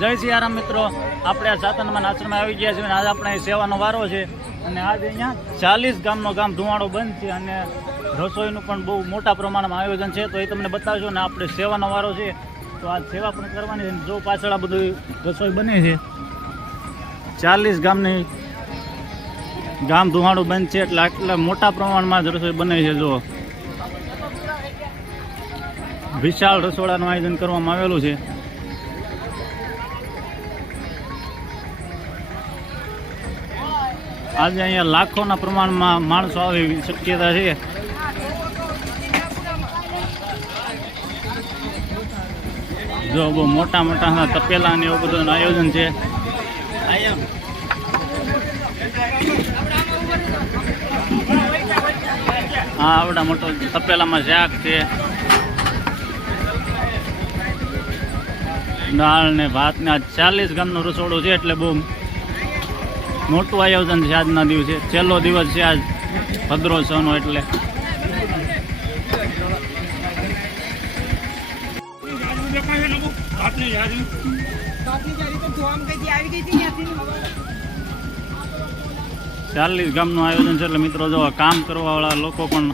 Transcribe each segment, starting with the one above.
જય સિયારામ મિત્રો, આપણે આ સાતનમાં આશ્રમે આવી ગયા છીએ અને આજે આપણે સેવાનો વારો છે અને આજે અહીંયા 40 ગામનો ગામ ધુવાડો બંધ છે અને રસોઈનું પણ બહુ મોટા પ્રમાણમાં આયોજન છે. તો એ તમને બતાવજો ને આપણે સેવાનો વારો છે તો આ સેવા પણ કરવાની છે. જો પાછળ આ બધું રસોઈ બને છે, 40 ગામની ગામ ધુવાડો બંધ છે એટલે આટલા મોટા પ્રમાણમાં જ રસોઈ બને છે. જો વિશાળ રસોડાનું આયોજન કરવામાં આવેલું છે. આજે અહીંયા લાખોના પ્રમાણમાં માણસો આવે એવી શક્યતા છે. જો બહુ મોટા મોટા તપેલા ને એવું બધું આયોજન છે. હા, આવડા મોટો તપેલામાં શાક છે, દાળ ને ભાત ને. આ 40 ગામનું રસોડું છે એટલે બહુ મોટું આયોજન છે. આજના દિવસે છેલ્લો દિવસ છે આજ ભદ્રોત્સવનો એટલે ચાલીસ ગામનું આયોજન છે એટલે મિત્રો જો કામ કરવાવાળા લોકો પણ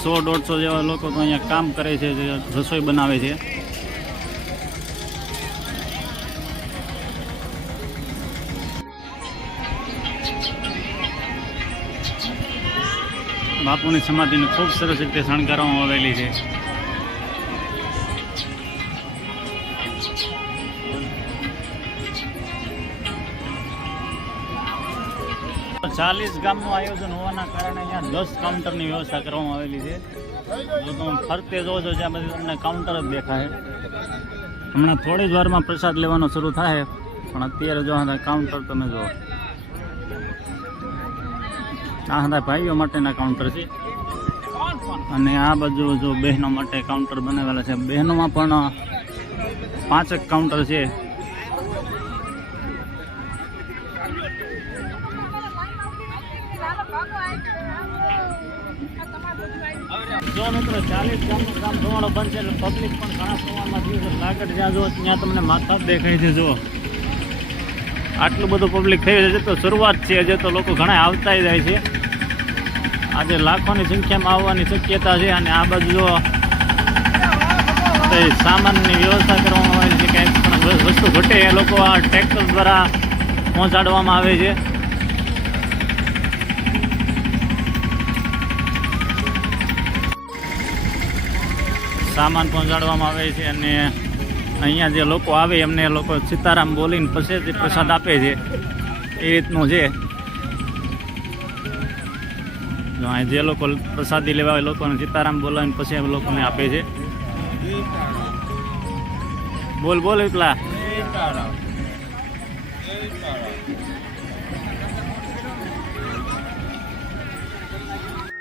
100-150 જેવા લોકો તો અહીંયા કામ કરે છે, રસોઈ બનાવે છે. બાપુની સમાધિને ખૂબ સરસ રીતે શણગારવામાં આવેલી છે. ચાલીસ ગામનું આયોજન હોવાના કારણે અહીંયા 10 કાઉન્ટરની વ્યવસ્થા કરવામાં આવેલી છે. જો તમે ફરતે જોવો છો ત્યાં બધી તમને કાઉન્ટર જ દેખાય. હમણાં થોડી જ વારમાં પ્રસાદ લેવાનો શરૂ થાય પણ અત્યારે જો કાઉન્ટર તમે જુઓ. આ બધા ભાઈઓ માટેના કાઉન્ટર છે અને આ બાજુ જો બહેનો માટે કાઉન્ટર બનાવેલા છે. બહેનોમાં પણ 5 કાઉન્ટર છે. જો મિત્રો 40 ગામનું ગામ ધોવાણો બંધ છે એટલે પબ્લિક પણ ઘણા પ્રમાણમાં થયું છે. લાગત જ્યાં જો ત્યાં તમને માથા દેખાય છે. જો આટલું બધું પબ્લિક થઈ છે તો શરૂઆત છે, હજે તો લોકો ઘણા આવતા જાય છે. આજે લાખોની સંખ્યામાં આવવાની શક્યતા છે અને આ બાજુ જો સામાનની વ્યવસ્થા કરવામાં આવે છે. કંઈક પણ વસ્તુ ઘટે એ લોકો આ ટ્રેક્ટર દ્વારા પહોંચાડવામાં આવે છે. સામાન પહોંચાડવામાં આવે છે અને અહીંયા જે લોકો આવે એમને લોકો સીતારામ બોલીને પછી પ્રસાદ આપે છે. એ રીતનું છે. જે લોકો પ્રસાદી લેવા હોય લોકોને સીતારામ બોલાવીને પછી એ લોકોને આપે છે. બોલ બોલ એટલા.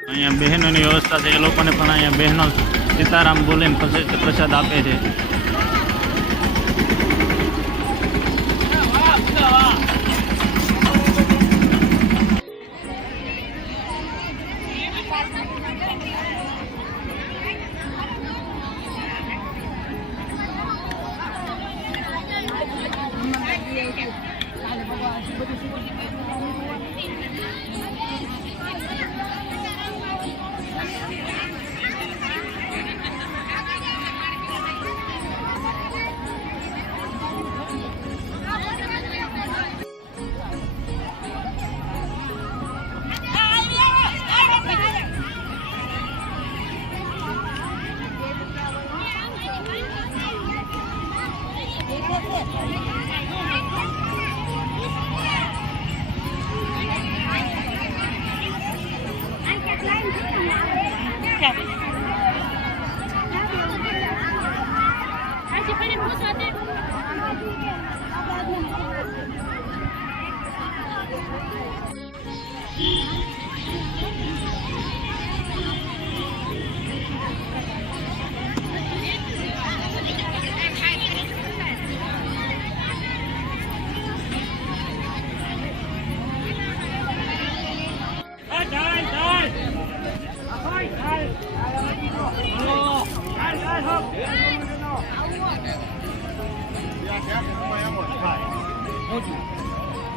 અહીંયા બહેનોની વ્યવસ્થા છે. એ લોકોને પણ અહીંયા બહેનો સીતારામ બોલીને પછી પ્રસાદ આપે છે.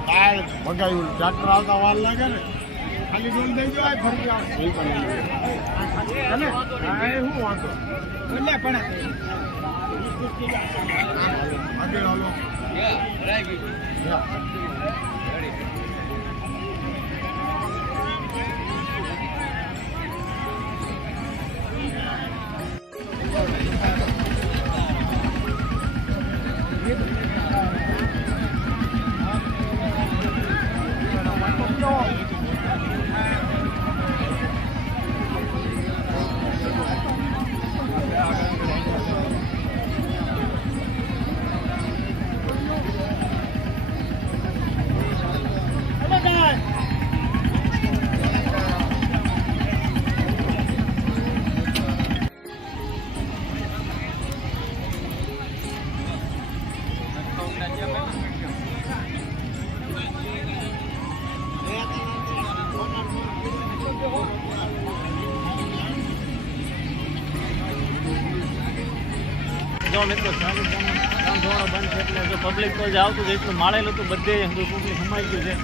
દાળ ભગાયું ટ્રેક્ટર આવતા વાર લાગે ને ખાલી ડોલ દઈ દો આ ફરી આવે શું વાંધો એટલે પણ આગળ હાલો જો મિત્રો ગામ ધોવાણો બંધ છે એટલે જો પબ્લિક તો જ આવતું જ એટલું માળેલું તો બધે પબ્લિક સમાઈ ગયું છે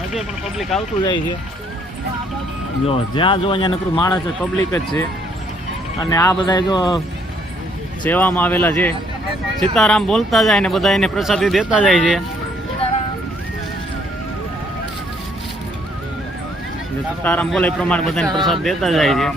નજે પણ પબ્લિક આવતું જાય છે જો જ્યાં જો અહીંયા નકરું માણસ છે પબ્લિક જ છે અને આ બધા જો સેવામાં આવેલા છે સીતારામ બોલતા જાય ને બધા એને પ્રસાદી દેતા જાય છે સીતારામ બોલે એ પ્રમાણે બધાને પ્રસાદ દેતા જાય છે